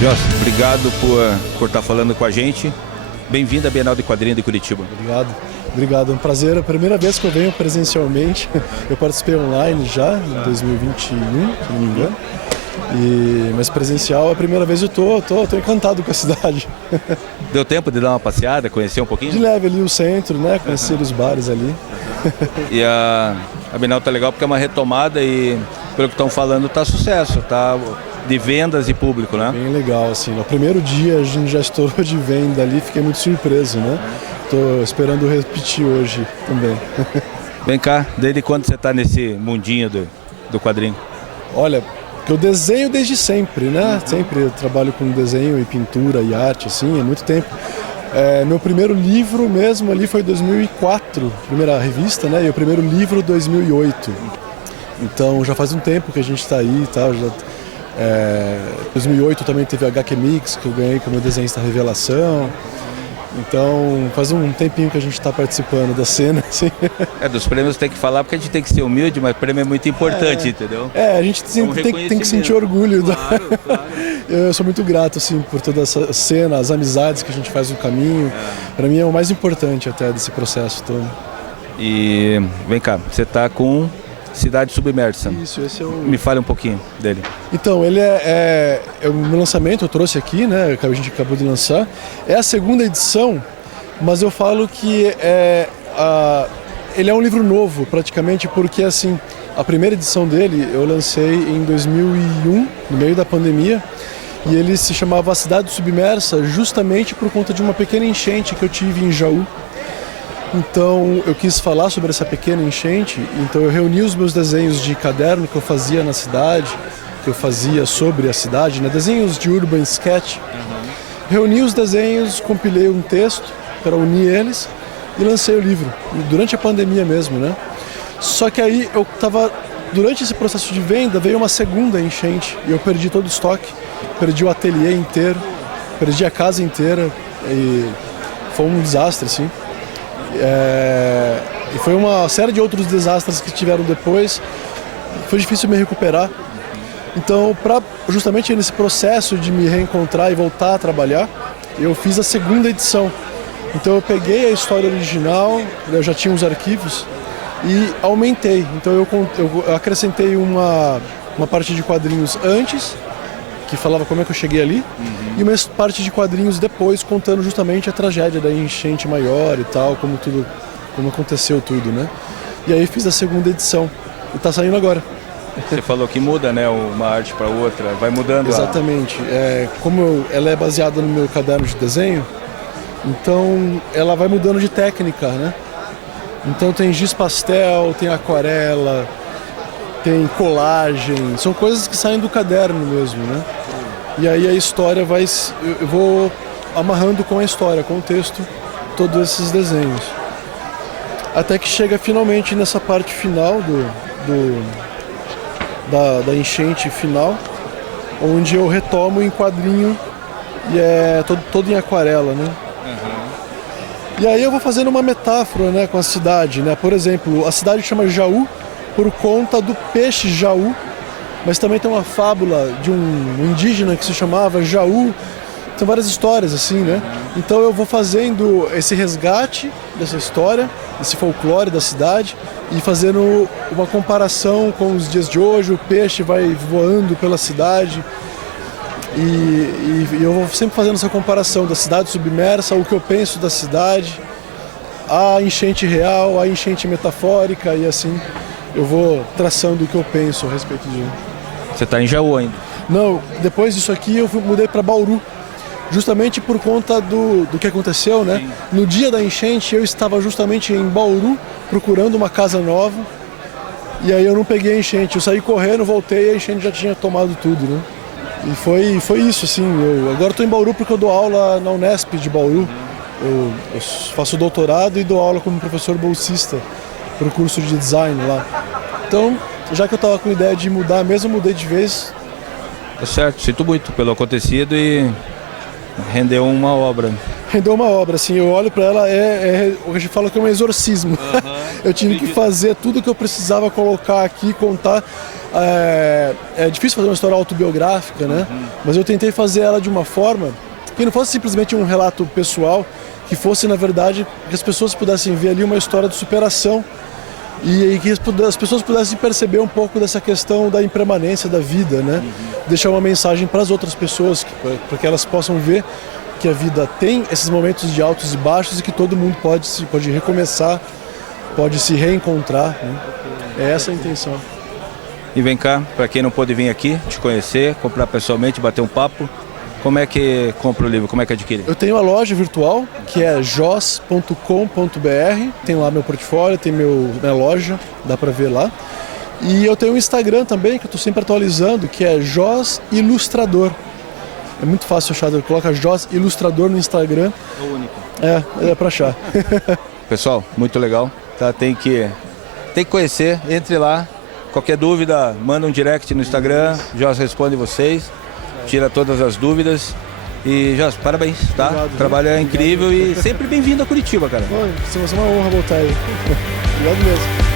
Joss, obrigado por estar falando com a gente. Bem-vindo à Bienal de Quadrinhos de Curitiba. Obrigado, é um prazer. É a primeira vez que eu venho presencialmente. Eu participei online já, em 2021, se não me engano. Mas presencial é a primeira vez. Eu tô encantado com a cidade. Deu tempo de dar uma passeada, conhecer um pouquinho? De leve ali o centro, né? Conhecer os bares ali. E a Bienal tá legal porque é uma retomada e, pelo que estão falando, tá sucesso, tá de vendas e público, né? Bem legal, assim. No primeiro dia a gente já estourou de venda ali, fiquei muito surpreso, né? Tô esperando repetir hoje também. Vem cá, desde quando você tá nesse mundinho do quadrinho? Olha, eu desenho desde sempre, né? Sempre eu trabalho com desenho e pintura e arte, assim, há muito tempo. Meu primeiro livro mesmo ali foi em 2004, primeira revista, né? E o primeiro livro 2008. Então já faz um tempo que a gente está aí e tal. 2008 também teve a HQ Mix, que eu ganhei como desenhista Revelação. Então faz um tempinho que a gente está participando da cena, assim. Dos prêmios tem que falar porque a gente tem que ser humilde, mas prêmio é muito importante, entendeu? A gente tem que sentir orgulho. Claro. Eu sou muito grato, assim, por toda essa cena, as amizades que a gente faz no caminho. Para mim é o mais importante até desse processo todo. E vem cá, você está com Cidade Submersa. Isso, esse é o... Me fale um pouquinho dele. Então, ele é o meu lançamento, eu trouxe aqui, né? A gente acabou de lançar. É a segunda edição, mas eu falo que ele é um livro novo, praticamente, porque, assim, a primeira edição dele eu lancei em 2001, no meio da pandemia, e ele se chamava A Cidade Submersa justamente por conta de uma pequena enchente que eu tive em Jaú. Então eu quis falar sobre essa pequena enchente, então eu reuni os meus desenhos de caderno que eu fazia na cidade, que eu fazia sobre a cidade, né? Desenhos de urban sketch. Reuni os desenhos, compilei um texto para unir eles e lancei o livro, durante a pandemia mesmo, né? Só que aí durante esse processo de venda veio uma segunda enchente e eu perdi todo o estoque, perdi o ateliê inteiro, perdi a casa inteira e foi um desastre, assim. E foi uma série de outros desastres que tiveram depois. Foi difícil me recuperar. Então, justamente nesse processo de me reencontrar e voltar a trabalhar, eu fiz a segunda edição. Então eu peguei a história original, eu já tinha os arquivos, e aumentei. Então eu acrescentei uma parte de quadrinhos antes, que falava como é que eu cheguei ali, e uma parte de quadrinhos depois, contando justamente a tragédia da enchente maior e tal, como aconteceu tudo, né? E aí fiz a segunda edição, e tá saindo agora. Você falou que muda, né, uma arte para outra, vai mudando. Exatamente. Como ela é baseada no meu caderno de desenho, então ela vai mudando de técnica, né? Então tem giz pastel, tem aquarela, tem colagem, são coisas que saem do caderno mesmo, né? E aí a história eu vou amarrando com a história, com o texto, todos esses desenhos. Até que chega finalmente nessa parte final da enchente final, onde eu retomo em quadrinho e é todo em aquarela, né? E aí eu vou fazendo uma metáfora, né, com a cidade, né? Por exemplo, a cidade chama Jaú por conta do peixe Jaú, mas também tem uma fábula de um indígena que se chamava Jaú. Tem várias histórias assim, né? Então eu vou fazendo esse resgate dessa história, esse folclore da cidade e fazendo uma comparação com os dias de hoje. O peixe vai voando pela cidade e eu vou sempre fazendo essa comparação da cidade submersa, o que eu penso da cidade, a enchente real, a enchente metafórica e assim eu vou traçando o que eu penso a respeito de... Você está em Jaú ainda? Não, depois disso aqui eu mudei para Bauru, justamente por conta do que aconteceu, né? Sim. No dia da enchente eu estava justamente em Bauru procurando uma casa nova e aí eu não peguei a enchente, eu saí correndo, voltei e a enchente já tinha tomado tudo, né? E foi isso, assim. Agora estou em Bauru porque eu dou aula na Unesp de Bauru. Eu faço doutorado e dou aula como professor bolsista para o curso de design lá. Então, já que eu estava com a ideia de mudar mesmo, mudei de vez. Tá certo, sinto muito pelo acontecido e rendeu uma obra. Rendeu uma obra, assim, eu olho para ela, a gente fala que é um exorcismo. Eu tive que fazer tudo que eu precisava colocar aqui, contar. é difícil fazer uma história autobiográfica, né? Mas eu tentei fazer ela de uma forma que não fosse simplesmente um relato pessoal, que fosse, na verdade, que as pessoas pudessem ver ali uma história de superação e que as pessoas pudessem perceber um pouco dessa questão da impermanência da vida, né? Deixar uma mensagem para as outras pessoas, para que elas possam ver que a vida tem esses momentos de altos e baixos e que todo mundo pode recomeçar, pode se reencontrar, né? É essa a intenção. E vem cá, para quem não pôde vir aqui, te conhecer, comprar pessoalmente, bater um papo, como é que compra o livro, como é que adquire? Eu tenho a loja virtual, que é jos.com.br, tem lá meu portfólio, tem minha loja, dá para ver lá. E eu tenho um Instagram também, que eu estou sempre atualizando, que é Jos Ilustrador. É muito fácil achar, coloca Jos Ilustrador no Instagram. É o único. É para achar. Pessoal, muito legal, tá? Tem que conhecer, entre lá. Qualquer dúvida, manda um direct no Instagram, Jos responde vocês, tira todas as dúvidas. E Jos, parabéns, tá? Obrigado, o trabalho é incrível e sempre bem-vindo a Curitiba, cara. Vai ser uma honra voltar aí. Obrigado mesmo.